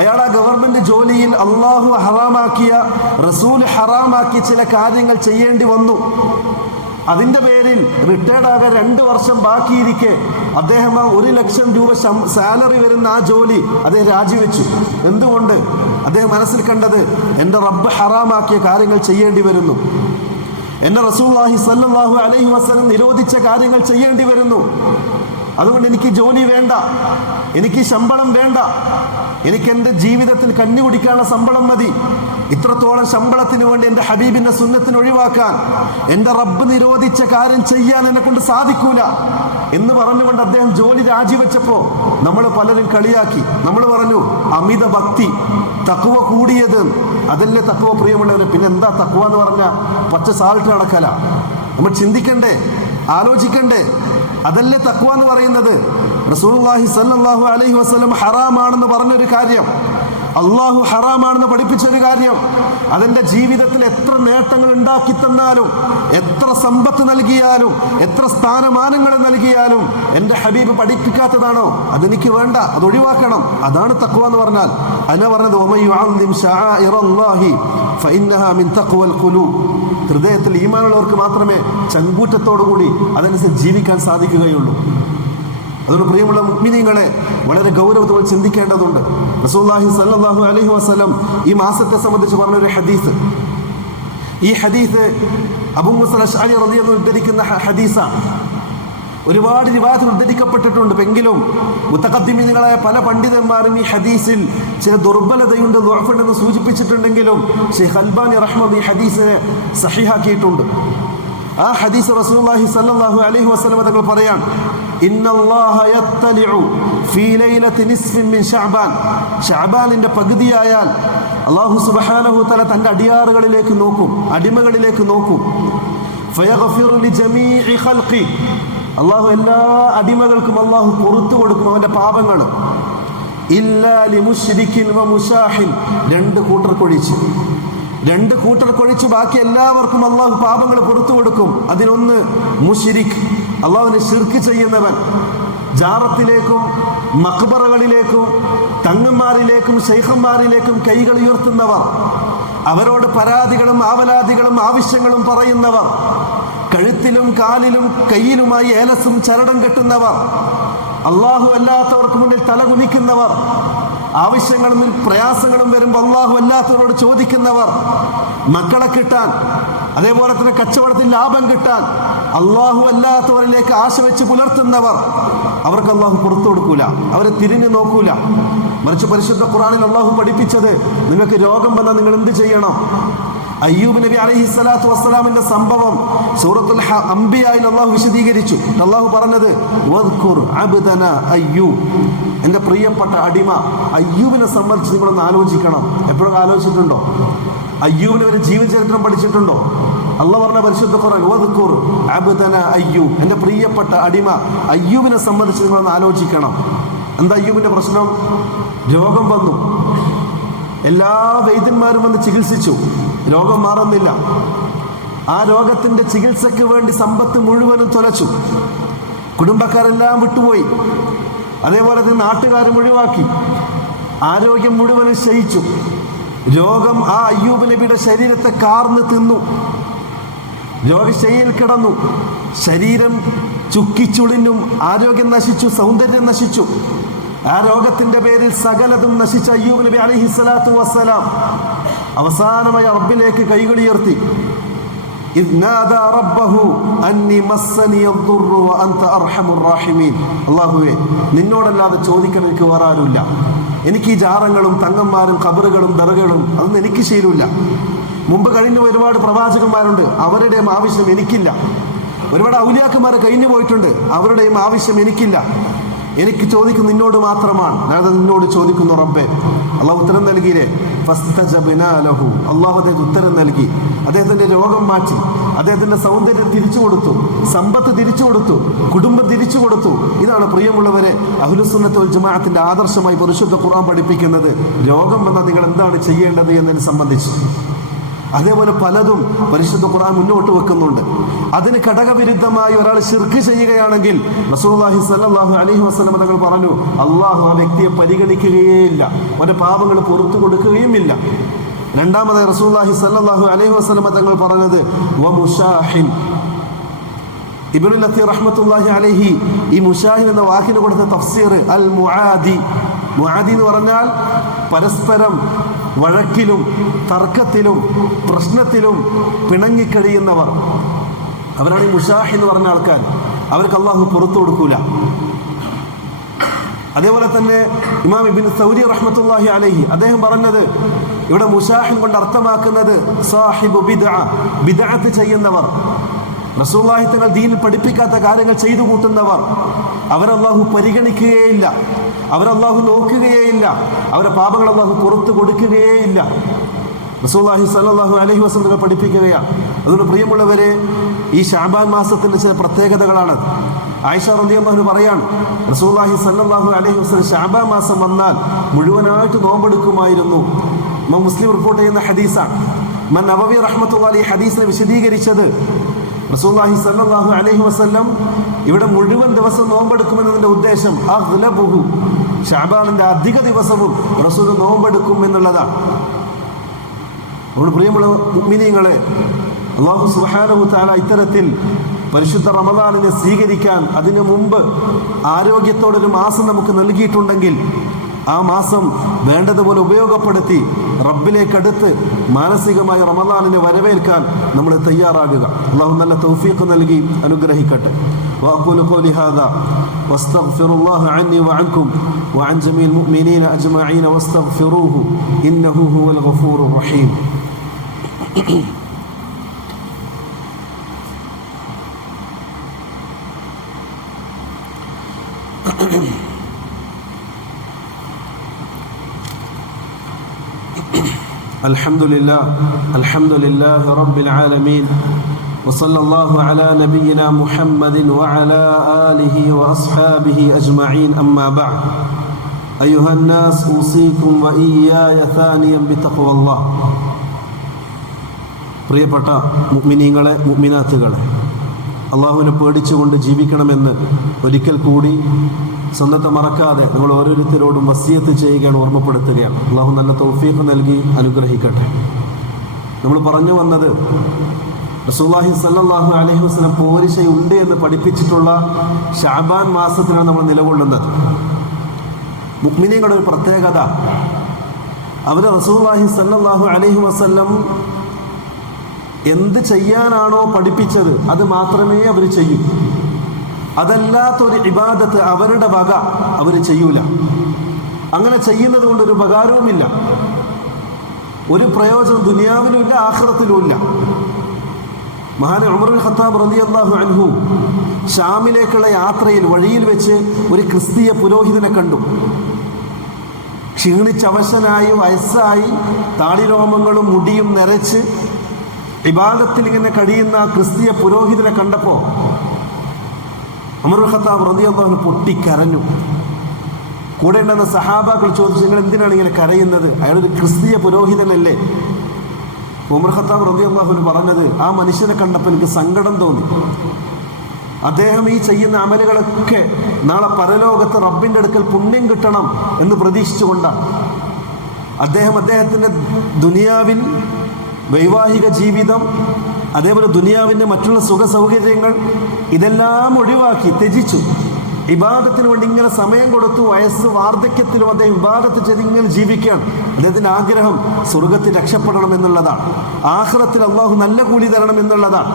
അയാൾ ആ ഗവൺമെന്റ് ജോലിയിൽ അള്ളാഹു ഹറാമാക്കിയ, റസൂൽ ഹറാമാക്കിയ ചില കാര്യങ്ങൾ ചെയ്യേണ്ടി വന്നു. അതിൻ്റെ പേരിൽ റിട്ടയർഡ് ആകാൻ 2 വർഷം ബാക്കിയിരിക്കെ അദ്ദേഹം ആ 1 ലക്ഷം രൂപ സാലറി വരുന്ന ആ ജോലി അദ്ദേഹം രാജിവെച്ചു. എന്തുകൊണ്ട്? അദ്ദേഹം മനസ്സിൽ കണ്ടത് എൻ്റെ റബ്ബ് ഹറാമാക്കിയ കാര്യങ്ങൾ ചെയ്യേണ്ടി വരുന്നു, എൻ്റെ റസൂലുള്ളാഹി സ്വല്ലല്ലാഹു അലൈഹി വസല്ലം നിരോധിച്ച കാര്യങ്ങൾ ചെയ്യേണ്ടി വരുന്നു. അതുകൊണ്ട് എനിക്ക് ജോലി വേണ്ട, എനിക്ക് ശമ്പളം വേണ്ട, എനിക്ക് എൻ്റെ ജീവിതത്തിൽ കഞ്ഞി കുടിക്കാനുള്ള ശമ്പളം മതി. ഇത്രത്തോളം ശമ്പളത്തിന് വേണ്ടി എൻ്റെ ഹബീബിൻ്റെ സുന്നത്തിന് ഒഴിവാക്കാൻ, എൻ്റെ റബ്ബ് നിരോധിച്ച കാര്യം ചെയ്യാൻ എന്നെ കൊണ്ട് സാധിക്കൂല എന്ന് പറഞ്ഞുകൊണ്ട് അദ്ദേഹം ജോലി രാജിവെച്ചപ്പോൾ നമ്മൾ പലരും കളിയാക്കി. നമ്മൾ പറഞ്ഞു അമിത ഭക്തി, തഖ്വ കൂടിയത്. അതല്ലേ തഖ്വ പ്രിയമുള്ളവരെ? പിന്നെ എന്താ തഖ്വ എന്ന് പറഞ്ഞാൽ പച്ച സാൾട്ട് നടക്കല? നമ്മൾ ചിന്തിക്കണ്ടേ, ആലോചിക്കണ്ടേ? അതല്ലേ തഖ്വ എന്ന് പറയുന്നത്? റസൂലുള്ളാഹി സ്വല്ലല്ലാഹു അലൈഹി വസല്ലം ഹറാമാണെന്ന് പറഞ്ഞൊരു കാര്യം, അള്ളാഹു ഹറാമാണെന്ന് പഠിപ്പിച്ചൊരു കാര്യം, അതെൻ്റെ ജീവിതത്തിൽ എത്ര നേട്ടങ്ങൾ ഉണ്ടാക്കി തന്നാലും, എത്ര സമ്പത്ത് നൽകിയാലും, എത്ര സ്ഥാനമാനങ്ങൾ നൽകിയാലും എൻ്റെ ഹബീബ് പഠിപ്പിക്കാത്തതാണോ അതെനിക്ക് വേണ്ട, അത് ഒഴിവാക്കണം. അതാണ് തഖ്വ എന്ന് പറഞ്ഞാൽ. അന പറഞ്ഞത് വമൻ യുഅദ്ദിം ശആഇറല്ലാഹി ഫഇന്നഹാ മിൻ തഖ്വൽ ഖുലൂബ്. ഹൃദയത്തിൽ ഈമാനുള്ളവർക്ക് മാത്രമേ ചങ്കൂറ്റത്തോടുകൂടി അതനുസരിച്ച് ജീവിക്കാൻ സാധിക്കുകയുള്ളൂ. അതുകൊണ്ട് പ്രിയമുള്ള മുഅ്മിനീങ്ങളെ, വളരെ ഗൗരവത്തോടെ ചിന്തിക്കേണ്ടതുണ്ട്. റസൂലുള്ളാഹി സ്വല്ലല്ലാഹു അലൈഹി വസല്ലം ഈ മാസത്തെ സംബന്ധിച്ച് പറഞ്ഞൊരു ഹദീസ്, ഈ ഹദീസ് അബൂ മൂസ അശ്അരി റളിയല്ലാഹു അൻഹു ഉദ്ധരിക്കുന്ന ഹദീസാണ്. ഒരുപാട് റിവായത്തിൽ ഉദ്ധരിക്കപ്പെട്ടിട്ടുണ്ട്. എങ്കിലും മുതഖദ്ദിമീങ്ങളായ പല പണ്ഡിതന്മാരും ഈ ഹദീസിൽ ചില ദുർബലതയുണ്ട്, ദുഅഫുണ്ടെന്ന് സൂചിപ്പിച്ചിട്ടുണ്ടെങ്കിലും ഷെയ്ഖ് അൽബാനി റഹ്മത്തുള്ളാഹി ഈ ഹദീസിനെ സഹീഹാക്കിയിട്ടുണ്ട്. ആ ഹദീസ് റസൂലുള്ളാഹി സ്വല്ലല്ലാഹു അലൈഹി വസല്ലം തങ്ങൾ പറയാൻ, ഇന്നല്ലാഹ യത്തലിഉ ഫീ ലൈലത്തി നിസ്ഫിൻ മിൻ ശഅബാൻ. ശഅബാനിന്റെ പകുതിയായാൽ അല്ലാഹു സുബ്ഹാനഹു തആല തന്റെ അടിയാറുകളിലേക്ക് നോക്കും, അടിമകളിലേക്ക് നോക്കും. ഫയഗ്ഫിറു ലിജമീഇ ഖൽഖി. അല്ലാഹു എല്ലാ അടിമകൾക്കും അല്ലാഹു പുറത്തു കൊടുക്കും അവന്റെ പാപങ്ങൾ. ഇല്ലാ ലിമുശ്രികിൻ വമുശാഹിൻ. 2 കൂട്ടർക്കൊഴിച്ച് ബാക്കി എല്ലാവർക്കും അള്ളാഹു പാപങ്ങൾ പുറത്തു കൊടുക്കും. അതിലൊന്ന് മുശ്രിക്, അള്ളാഹുവിനെ ശിർക്ക് ചെയ്യുന്നവൻ. ജാറത്തിലേക്കും മഖ്ബറകളിലേക്കും തങ്ങന്മാരിലേക്കും ശൈഖന്മാരിലേക്കും കൈകൾ ഉയർത്തുന്നവർ, അവരോട് പരാതികളും ആവലാതികളും ആവശ്യങ്ങളും പറയുന്നവർ, കഴുത്തിലും കാലിലും കയ്യിലുമായി ഏലസും ചരടം കെട്ടുന്നവർ, അള്ളാഹു അല്ലാത്തവർക്ക് മുന്നിൽ തല കുനിക്കുന്നവർ, ആവശ്യങ്ങളും പ്രയാസങ്ങളും വരുമ്പോൾ അള്ളാഹു അല്ലാത്തവരോട് ചോദിക്കുന്നവർ, മക്കളെ കിട്ടാൻ, അതേപോലെ തന്നെ കച്ചവടത്തിൽ ലാഭം കിട്ടാൻ അള്ളാഹു അല്ലാത്തവരിലേക്ക് ആശ വെച്ച് പുലർത്തുന്നവർ, അവർക്ക് അള്ളാഹു പുറത്തു കൊടുക്കൂല, അവരെ തിരിഞ്ഞു നോക്കൂല. മറിച്ച് പരിശുദ്ധ ഖുർആനിൽ അള്ളാഹു പഠിപ്പിച്ചത്, നിങ്ങൾക്ക് രോഗം വന്നാൽ നിങ്ങൾ എന്ത് ചെയ്യണം? അയ്യൂബ് നബി അലൈഹിസ്സലാത്തു വസ്സലാമിന്റെ സംഭവം സൂറത്തുൽ അംബിയായിൽ അള്ളാഹു വിശദീകരിച്ചു. അള്ളാഹു പറഞ്ഞത് വദ്കുർ അബ്ദന അയ്യൂബ്, എൻ്റെ പ്രിയപ്പെട്ട അടിമ അയ്യൂബിനെ സംബന്ധിച്ച് നിങ്ങളൊന്ന് ആലോചിക്കണം. എപ്പോഴും ആലോചിച്ചിട്ടുണ്ടോ? അയ്യൂബിന് ഒരു ജീവചരിത്രം പഠിച്ചിട്ടുണ്ടോ? അള്ളാഹു പറഞ്ഞ പരിശുദ്ധ ഖുർആൻ വദ്കുർ അബ്ദന അയ്യൂബ്, എൻ്റെ പ്രിയപ്പെട്ട അടിമ അയ്യൂബിനെ സംബന്ധിച്ച് നിങ്ങളൊന്ന് ആലോചിക്കണം. എന്താ അയ്യൂബിന്റെ പ്രശ്നം? രോഗം വന്നു. എല്ലാ വൈദ്യന്മാരും വന്ന് ചികിത്സിച്ചു, രോഗം മാറുന്നില്ല. ആ രോഗത്തിന്റെ ചികിത്സയ്ക്ക് വേണ്ടി സമ്പത്ത് മുഴുവനും തുലച്ചു. കുടുംബക്കാരെല്ലാം വിട്ടുപോയി, അതേപോലെ തന്നെ നാട്ടുകാരും ഒഴിവാക്കി. ആരോഗ്യം മുഴുവനും ക്ഷയിച്ചു. രോഗം ആ അയ്യൂബ് നബിയുടെ ശരീരത്തെ കാർന്ന് തിന്നു. രോഗശയ്യയിൽ കിടന്നു. ശരീരം ചുക്കിച്ചുളിഞ്ഞും ആരോഗ്യം നശിച്ചു, സൗന്ദര്യം നശിച്ചു. ആ രോഗത്തിന്റെ പേരിൽ സകലതും നശിച്ച അയ്യൂബ് നബി അലൈഹിസ്സലാത്തു വസ്സലാം അവസാനമായി റബ്ബിലേക്ക് കൈകളുയർത്തി. അല്ലാഹുവേ, നിന്നോടല്ലാതെ ചോദിക്കാൻ എനിക്ക് വേറെ ആരുമില്ല. എനിക്ക് ഈ ജാറങ്ങളും തങ്ങന്മാരും ഖബറുകളും ദർഗകളും അതൊന്നും എനിക്ക് ശീലമില്ല. മുമ്പ് കഴിഞ്ഞ ഒരുപാട് പ്രവാചകന്മാരുണ്ട്, അവരുടെയും ആവശ്യം എനിക്കില്ല. ഒരുപാട് ഔലിയാക്കന്മാരെ കഴിഞ്ഞു പോയിട്ടുണ്ട്, അവരുടെയും ആവശ്യം എനിക്കില്ല. എനിക്ക് ചോദിക്കും നിന്നോട് മാത്രമാണ്. ഞാൻ നിന്നോട് ചോദിക്കുന്നു റബ്ബേ. അള്ളാഹു ഉത്തരം നൽകിയില്ലേ? ഫസ്തജബ്നാ ലഹു. അള്ളാഹു അദ്ദേഹത്തിന് ഉത്തരം നൽകി. അദ്ദേഹത്തിന്റെ രോഗം മാറ്റി, അദ്ദേഹത്തിന്റെ സൗന്ദര്യം തിരിച്ചു കൊടുത്തു, സമ്പത്ത് തിരിച്ചു കൊടുത്തു, കുടുംബം തിരിച്ചു കൊടുത്തു. ഇതാണ് പ്രിയമുള്ളവരെ അഹ്ലുസുന്നത്ത് വൽ ജമാഅത്തിന്റെ ആദർശമായി പരിശുദ്ധ ഖുർആൻ പഠിപ്പിക്കുന്നത്. രോഗം വന്നാൽ നിങ്ങൾ എന്താണ് ചെയ്യേണ്ടത് എന്നതിനെ സംബന്ധിച്ച്. അതേപോലെ പലതും പരിശുദ്ധ ഖുർആൻ മുന്നോട്ട് വെക്കുന്നുണ്ട്. അതിന് ഘടകവിരുദ്ധമായി ഒരാൾ ശിർക്ക് ചെയ്യുകയാണെങ്കിൽ റസൂലുള്ളാഹി സ്വല്ലല്ലാഹു അലൈഹി വസല്ലം തങ്ങൾ പറഞ്ഞു, അള്ളാഹു ആ വ്യക്തിയെ പരിഗണിക്കുകയേയില്ല, അവന്റെ പാപങ്ങൾ പുറത്തു കൊടുക്കുകയുമില്ല. രണ്ടാമതായി റസൂലുള്ളാഹി സ്വല്ലല്ലാഹു അലൈഹി വസല്ലം തങ്ങൾ പറഞ്ഞത് വമുശാഹിൻ, ഇബ്നുൽ ലത്തീർ റഹ്മത്തുള്ളാഹി അലൈഹി ഈ മുശാഹിൻ എന്ന വാക്കിന് കൊടുത്ത തഫ്സീർ അൽ മുആദി. മുആദി എന്ന് പറഞ്ഞാൽ പരസ്പരം വഴക്കിലും തർക്കത്തിലും പ്രശ്നത്തിലും പിണങ്ങിക്കഴിയുന്നവർ. അവരാണ് ഈ മുശാഹി എന്ന് പറഞ്ഞ ആൾക്കാർ. അവർക്ക് അള്ളാഹു പുറത്തു കൊടുക്കൂല. അതേപോലെ തന്നെ ഇമാം ഇബ്നു സൗരി റഹ്മത്തുള്ളാഹി അലൈഹി അദ്ദേഹം പറഞ്ഞത് ഇവിടെ മുശാഹിൻ കൊണ്ട് അർത്ഥമാക്കുന്നത് സാഹിബു ബിദ്അ, ബിദ്അത്ത് ചെയ്യുന്നവർ, റസൂലുള്ളാഹി തങ്ങൾ ദീനിൽ പഠിപ്പിക്കാത്ത കാര്യങ്ങൾ ചെയ്തു കൂട്ടുന്നവർ. അവരല്ലാഹു പരിഗണിക്കുകയില്ല, അവരല്ലാഹു നോക്കുകയേയില്ല, അവരുടെ പാപങ്ങൾ അല്ലാഹു പുറത്തു കൊടുക്കുകയേയില്ല. റസൂലുള്ളാഹി സ്വല്ലല്ലാഹു അലൈഹി വസല്ലം പഠിപ്പിക്കുകയാണ്. അതുകൊണ്ട് പ്രിയമുള്ളവരെ, ഈ ശഅബാൻ മാസത്തിന്റെ ചില പ്രത്യേകതകളാണ്. ആയിഷ റളിയല്ലാഹു അൻഹ പറയാണ്, റസൂലുള്ളാഹി സ്വല്ലല്ലാഹു അലൈഹി വസല്ലം ശഅബാൻ മാസം വന്നാൽ മുഴുവനായിട്ട് നോമ്പെടുക്കുമായിരുന്നു. ഇമാം മുസ്ലിം റിപ്പോർട്ട് ചെയ്യുന്ന ഹദീസാണ്. ഇമാം നവവി റഹ്മത്തുള്ളാഹി അലൈഹി ഹദീസിനെ വിശദീകരിച്ചത് റസൂലുള്ളാഹി സ്വല്ലല്ലാഹു അലൈഹി വസല്ലം ഇവിടെ മുഴുവൻ ദിവസം നോമ്പെടുക്കുമെന്നതിന്റെ ഉദ്ദേശം അഗ്ലബുഹു, ശഅബാനിന്റെ അധിക ദിവസവും റസൂൽ നോമ്പെടുക്കും എന്നുള്ളതാണ്. അതുകൊണ്ട് പ്രിയമുള്ള മുഅ്മിനീങ്ങളെ, അല്ലാഹു സുബ്ഹാനഹു തആല ഇത്തരത്തിൽ പരിശുദ്ധ റമദാനിനെ സ്വീകരിക്കാൻ അതിനു മുമ്പ് ആരോഗ്യത്തോടൊരു മാസം നമുക്ക് നൽകിയിട്ടുണ്ടെങ്കിൽ ആ മാസം വേണ്ടതുപോലെ ഉപയോഗപ്പെടുത്തി റബ്ബിലേക്കടുത്ത് മാനസികമായി റമദാനിനെ വരവേൽക്കാൻ നമ്മൾ തയ്യാറാകുക. അല്ലാഹു നല്ല തൗഫീഖ് നൽകി അനുഗ്രഹിക്കട്ടെ. വഅഖൂലു ഖൗലി ഹാദാ വസ്തഗ്ഫിറുല്ലാഹ അന്നി വഅൻകും വഅൻ ജമീഇൽ മുഅ്മിനീന അജ്മഈന വസ്തഗ്ഫിറൂഹു ഇന്നഹു ഹുവൽ ഗഫൂറുർ റഹീം. الحمد لله رب العالمين وصلى الله على نبينا محمد وعلى آله وأصحابه أجمعين أما بعد أيها الناس أوصيكم وإياي ثانيا بتقوى الله. പ്രിയപ്പെട്ട മുഅ്മിനീങ്ങളെ, മുഅ്മിനാത്തുകളെ, അള്ളാഹുവിനെ പേടിച്ചുകൊണ്ട് ജീവിക്കണമെന്ന് ഒരിക്കൽ കൂടി സ്വന്തത്തെ മറക്കാതെ നമ്മൾ ഓരോരുത്തരോടും വസിയത്ത് ചെയ്യുകയാണ്, ഓർമ്മപ്പെടുത്തുകയാണ്. അള്ളാഹു നല്ല തൗഫീഖ് നൽകി അനുഗ്രഹിക്കട്ടെ. നമ്മൾ പറഞ്ഞു വന്നത് റസൂലുള്ളാഹി സ്വല്ലല്ലാഹു അലൈഹി വസല്ലം പോരിശയുണ്ട് എന്ന് പഠിപ്പിച്ചിട്ടുള്ള ശഅബാൻ മാസത്തിലാണ് നമ്മൾ നിലകൊള്ളുന്നത്. മുഅ്മിനീങ്ങളുടെ ഒരു പ്രത്യേകത, അവർ റസൂലുള്ളാഹി സ്വല്ലല്ലാഹു അലൈഹി വസല്ലം എന്ത് ചെയ്യാനാണോ പഠിപ്പിച്ചത് അത് മാത്രമേ അവർ ചെയ്യൂ. അതല്ലാത്തൊരു ഇബാദത്ത് അവരുടെ വക അവർ ചെയ്യൂല. അങ്ങനെ ചെയ്യുന്നത് കൊണ്ട് ഒരു ഉപകാരവുമില്ല, ഒരു പ്രയോജനം ദുനിയാവിലുമില്ല ആഖിറത്തിലുമില്ല. മഹാൻ ഉമർ ഇബ്നു ഖത്താബ് റളിയല്ലാഹു അൻഹു ഷാമിലേക്കുള്ള യാത്രയിൽ വഴിയിൽ വെച്ച് ഒരു ക്രിസ്തീയ പുരോഹിതനെ കണ്ടു. ക്ഷീണിച്ചവശനായി, വയസ്സായി, താടിരോമങ്ങളും മുടിയും നിറച്ച് ഇബാദത്തിൽ ഇങ്ങനെ കഴിയുന്ന ക്രിസ്തീയ പുരോഹിതനെ കണ്ടപ്പോൾ ഉമർ ഇബ്നു ഖത്താബ് റളിയല്ലാഹു അൻഹു പൊട്ടിക്കരഞ്ഞു. കൂടെ ഉണ്ടെന്ന സഹാബാക്കൾ ചോദിച്ചു, നിങ്ങൾ എന്തിനാണ് ഇങ്ങനെ കരയുന്നത്? അയാളൊരു ക്രിസ്തീയ പുരോഹിതനല്ലേ? ഉമർ ഖത്താബ് റളിയല്ലാഹു അൻഹു പറഞ്ഞത്, ആ മനുഷ്യനെ കണ്ടപ്പോൾ എനിക്ക് സങ്കടം തോന്നി. അദ്ദേഹം ഈ ചെയ്യുന്ന അമലുകളൊക്കെ നാളെ പരലോകത്ത് റബ്ബിന്റെ അടുക്കൽ പുണ്യം കിട്ടണം എന്ന് പ്രതീക്ഷിച്ചുകൊണ്ടാണ്. അദ്ദേഹത്തിന്റെ ദുനിയാവിൽ വൈവാഹിക ജീവിതം, അതേപോലെ ദുനിയാവിൻ്റെ മറ്റുള്ള സുഖ സൗകര്യങ്ങൾ ഇതെല്ലാം ഒഴിവാക്കി ത്യജിച്ചു. ഇബാദത്തിന് വേണ്ടി ഇങ്ങനെ സമയം കൊടുത്തു. വയസ്സ് വാർദ്ധക്യത്തിലും അദ്ദേഹം ഇബാദത്ത് ചെയ്ത് ഇങ്ങനെ ജീവിക്കുകയാണ്. അദ്ദേഹത്തിൻ്റെ ആഗ്രഹം സ്വർഗത്തിൽ രക്ഷപ്പെടണം എന്നുള്ളതാണ്, ആഖിറത്തിൽ അള്ളാഹു നല്ല കൂലി തരണം എന്നുള്ളതാണ്.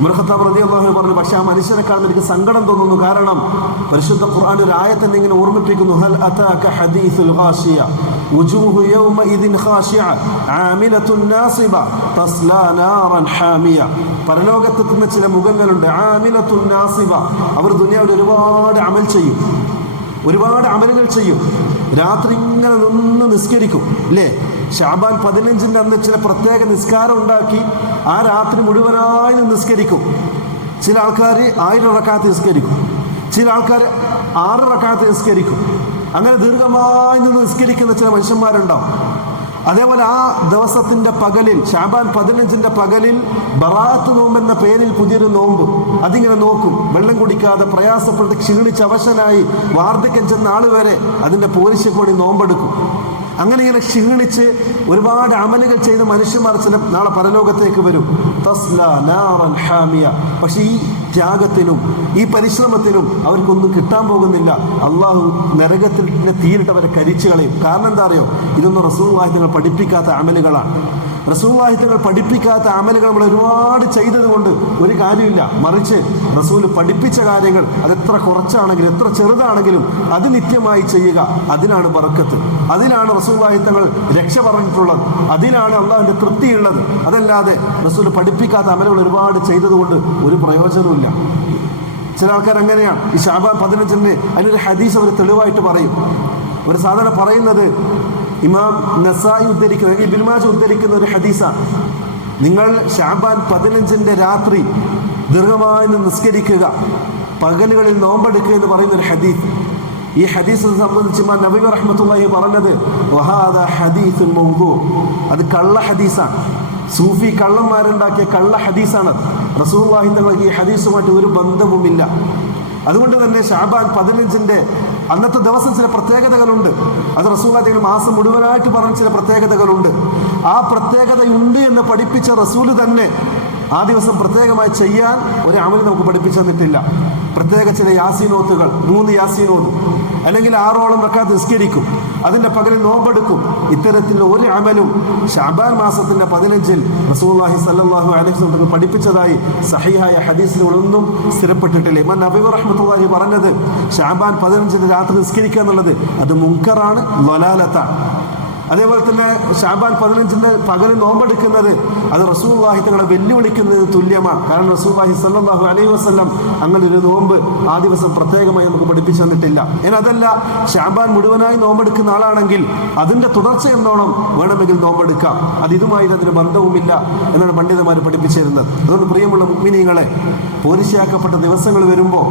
ഉമർ ഖത്താബ് റളിയല്ലാഹു അൻഹു പറഞ്ഞു, പക്ഷെ ആ മനുഷ്യനെ കാണുമ്പോൾ എനിക്ക് സങ്കടം തോന്നുന്നു. കാരണം പരിശുദ്ധ ഖുർആൻ ഒരു ആയത്ത് തന്നെ ഇങ്ങനെ ഓർമ്മിപ്പിക്കുന്നു, ഹൽ അതാക ഹദീസുൽ ഖാശിയ വുജൂഹു യൗമഇദിൻ ഖാശിഅ ആമിലത്തുൻ നാസിബ തസ്ലാ നാറൻ ഹാമിയ. പരലോകത്തെത്തുന്ന ചില മുഖങ്ങളുണ്ട്, ആമിലത്തുൻ നാസിബ. അവർ ദുനിയാവിൽ ഒരുപാട് അമൽ ചെയ്യും, ഒരുപാട് അമലുകൾ ചെയ്യും. രാത്രി ഇങ്ങനെ നിന്ന് നിസ്കരിക്കും അല്ലേ? ശഅബാൻ 15 അന്ന് ചില പ്രത്യേക നിസ്കാരം ഉണ്ടാക്കി ആ രാത്രി മുഴുവനായി നിസ്കരിക്കും. ചില ആൾക്കാർ 1000 റക്അത്ത് നിസ്കരിക്കും, ചില ആൾക്കാർ 6 റക്അത്ത് നിസ്കരിക്കും. അങ്ങനെ ദീർഘമായി നിന്ന് നിസ്കരിക്കുന്ന ചില മനുഷ്യന്മാരുണ്ടാവും. അതേപോലെ ആ ദിവസത്തിന്റെ പകലിൽ, ശഅബാൻ 15 പകലിൽ ബറാഅത്ത് നോമ്പ് എന്ന പേരിൽ പുതിയൊരു നോമ്പ് അതിങ്ങനെ നോക്കും. വെള്ളം കുടിക്കാതെ പ്രയാസപ്പെട്ട് ക്ഷീണിച്ച് അവശനായി വാർദ്ധക്യം ചെന്ന ആൾ വരെ അതിന്റെ പോരിശയ്ക്ക് വേണ്ടി നോമ്പെടുക്കും. അങ്ങനെ ഇങ്ങനെ ക്ഷീണിച്ച് ഒരുപാട് അമലുകൾ ചെയ്ത് മനുഷ്യന്മാർ ചില നാളെ പരലോകത്തേക്ക് വരും. തസ്ലാ നാറൻ ഹാമിയ. പക്ഷെ ഈ ത്യാഗത്തിനും ഈ പരിശ്രമത്തിനും അവർക്കൊന്നും കിട്ടാൻ പോകുന്നില്ല. അള്ളാഹു നരകത്തിൽ തീരിട്ട് അവരെ കരിച്ചു കളയും. കാരണം എന്താ അറിയോ? ഇതൊന്നും റസൂലുള്ളാഹി തങ്ങൾ പഠിപ്പിക്കാത്ത അമലുകളാണ്. റസൂലുള്ളാഹി തങ്ങൾ പഠിപ്പിക്കാത്ത അമലുകൾ നമ്മൾ ഒരുപാട് ചെയ്തത് കൊണ്ട് ഒരു കാര്യമില്ല. മറിച്ച് റസൂൽ പഠിപ്പിച്ച കാര്യങ്ങൾ അതെത്ര കുറച്ചാണെങ്കിലും എത്ര ചെറുതാണെങ്കിലും അത് നിത്യമായി ചെയ്യുക. അതിനാണ് ബറക്കത്ത്. അതിനാണ് റസൂലുള്ളാഹി തങ്ങൾ രക്ഷ പറഞ്ഞിട്ടുള്ളത്. അതിനാണ് അള്ളാഹുവിന്റെ തൃപ്തിയുള്ളത്. അതല്ലാതെ റസൂൽ പഠിപ്പിക്കാത്ത അമലുകൾ ഒരുപാട് ചെയ്തതുകൊണ്ട് ഒരു പ്രയോജനമില്ല. ചില ആൾക്കാർ അങ്ങനെയാണ്. ഈ ശഅബാൻ 15 അതിനൊരു ഹദീസ് അവർ തെളിവായിട്ട് പറയും. ഒരു സാധാരണ പറയുന്നത് ഇമാം നസായി ഉദ്ധരിക്കുന്ന, ഇബ്നു മാജ ഉദ്ധരിക്കുന്ന ഒരു ഹദീസാണ്. നിങ്ങൾ ശഅബാൻ 15 രാത്രി ദീർഘമായി നിസ്കരിക്കുക, പകലുകളിൽ നോമ്പെടുക്കുക എന്ന് പറയുന്ന ഒരു ഹദീസ്. ഈ ഹദീസിനെ സംബന്ധിച്ച് ഇമാം നബവി റഹ്മത്തുള്ളാഹി പറഞ്ഞത് വഹാദാ ഹദീസുൻ മൗദൂ, അത് കള്ള ഹദീസാണ്. സൂഫി കള്ളന്മാരുണ്ടാക്കിയ കള്ള ഹദീസാണ്. റസൂലുള്ളാഹി തങ്ങൾക്ക് ഈ ഹദീസുമായിട്ട് ഒരു ബന്ധവുമില്ല. അതുകൊണ്ട് തന്നെ ശഅബാൻ 15 അന്നത്തെ ദിവസം ചില പ്രത്യേകതകളുണ്ട്. അത് റസൂലുള്ളാഹി തങ്ങൾ മാസം മുഴുവനായിട്ട് പറഞ്ഞ ചില പ്രത്യേകതകളുണ്ട്. ആ പ്രത്യേകതയുണ്ട് എന്ന് പഠിപ്പിച്ച റസൂല് തന്നെ ആ ദിവസം പ്രത്യേകമായി ചെയ്യാൻ ഒരു അമൽ നമുക്ക് പഠിപ്പിച്ചു തന്നിട്ടില്ല. പ്രത്യേക ചില യാസീനോത്തുകൾ, 3 യാസീനോത്ത്, അല്ലെങ്കിൽ 6 റക്അത്ത് നിസ്കരിക്കും, അതിന്റെ പകരം നോമ്പെടുക്കും. ഇത്തരത്തിലുള്ള ഒരു അമലും ശഅബാൻ മാസത്തിന്റെ 15 റസൂലുള്ളാഹി സ്വല്ലല്ലാഹു അലൈഹി വസല്ലം പഠിപ്പിച്ചതായി സഹീഹായ ഹദീസുകളൊന്നും സ്ഥിരപ്പെട്ടിട്ടില്ല. ഇമാം നബവി റഹ്മത്തുള്ളാഹി പറഞ്ഞത് ശഅബാൻ 15 രാത്രി നിസ്കരിക്കുക എന്നുള്ളത് അത് മുൻകറാണ്, ളലാലത്താണ്. അതേപോലെ തന്നെ ശഅബാൻ 15 പകല് നോമ്പെടുക്കുന്നത് അത് റസൂലുള്ളാഹി തങ്ങളെ വെല്ലുവിളിക്കുന്നതിന് തുല്യമാണ്. കാരണം റസൂലുള്ളാഹി സ്വല്ലല്ലാഹു അലൈഹി വസല്ലം അങ്ങനെ ഒരു നോമ്പ് ആ ദിവസം പ്രത്യേകമായി നമുക്ക് പഠിപ്പിച്ചു തന്നിട്ടില്ല. ഇനി അതല്ല, ശഅബാൻ മുഴുവനായി നോമ്പെടുക്കുന്ന ആളാണെങ്കിൽ അതിന്റെ തുടർച്ച എന്നോണം വേണമെങ്കിൽ നോമ്പെടുക്കാം. അത് ഇതുമായി അതിന് ബന്ധവുമില്ല എന്നാണ് പണ്ഡിതന്മാർ പഠിപ്പിച്ചു തരുന്നത്. അതുകൊണ്ട് പ്രിയമുള്ള മുഅ്മിനീങ്ങളെ, പോരിശയാക്കപ്പെട്ട ദിവസങ്ങൾ വരുമ്പോൾ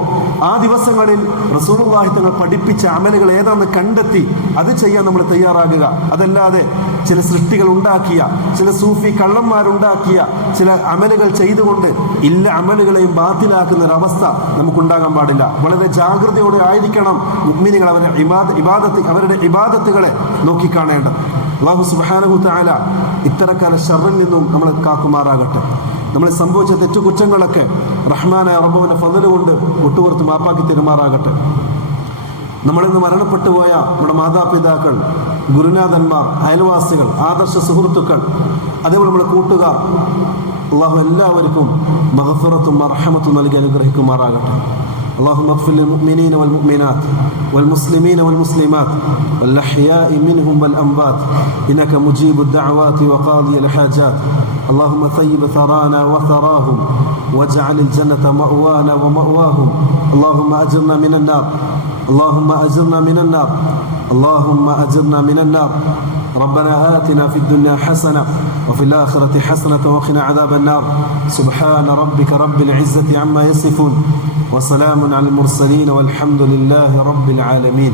ആ ദിവസങ്ങളിൽ റസൂലുള്ളാഹി തങ്ങൾ പഠിപ്പിച്ച അമലുകൾ ഏതാണെന്ന് കണ്ടെത്തി അത് ചെയ്യാൻ നമ്മൾ തയ്യാറാകുക. അതല്ലാതെ ചില സൃഷ്ടികൾ ഉണ്ടാക്കിയ, ചില സൂഫി കള്ളന്മാരുണ്ടാക്കിയ ചില അമലുകൾ ചെയ്തുകൊണ്ട് ഇല്ല അമലുകളെയും ബാത്തിലാക്കുന്ന ഒരവസ്ഥ നമുക്കുണ്ടാകാൻ പാടില്ല. വളരെ ജാഗ്രതയോടെ ആയിരിക്കണം മുഅ്മിനീങ്ങൾ അവരുടെ ഇബാദത്തുകളെ നോക്കിക്കാണേണ്ടത്. അല്ലാഹു സുബ്ഹാനഹു തആല ഇത്തരക്കാല ശർറിൽ നിന്നും നമ്മളെ കാക്കുമാറാകട്ടെ. നമ്മളെ സംഭവിച്ച തെറ്റുകുറ്റങ്ങളൊക്കെ റഹ്മാനായ റബ്ബുവിന്റെ ഫضل കൊണ്ട് വിട്ടുപുറത്ത് മാപ്പാക്കി തരുമാറാകട്ടെ. നമ്മളിന്ന് മരണപ്പെട്ടു പോയ നമ്മുടെ മാതാപിതാക്കൾ, ഗുരുനാഥന്മാർ, അയൽവാസികൾ, ആദർശ സുഹൃത്തുക്കൾ, അതേപോലെ നമ്മുടെ കൂട്ടുകാർ, അള്ളാഹു എല്ലാവർക്കും മഗ്ഫിറത്തും മർഹമത്തും നൽകി അനുഗ്രഹിക്കുമാറാകട്ടെ. اللهم اغفر للمؤمنين والمؤمنات والمسلمين والمسلمات والأحياء منهم والأموات إنك مجيب الدعوات وقاضي الحاجات. اللهم ثيب ثرانا وثراهم واجعل الجنة مأوانا ومأواهم. اللهم أجرنا من النار، اللهم أجرنا من النار، اللهم أجرنا من النار. ربنا آتنا في الدنيا حسنة وفي الآخرة حسنة وقنا عذاب النار. سبحان ربك رب العزة عما يصفون وسلام على المرسلين والحمد لله رب العالمين.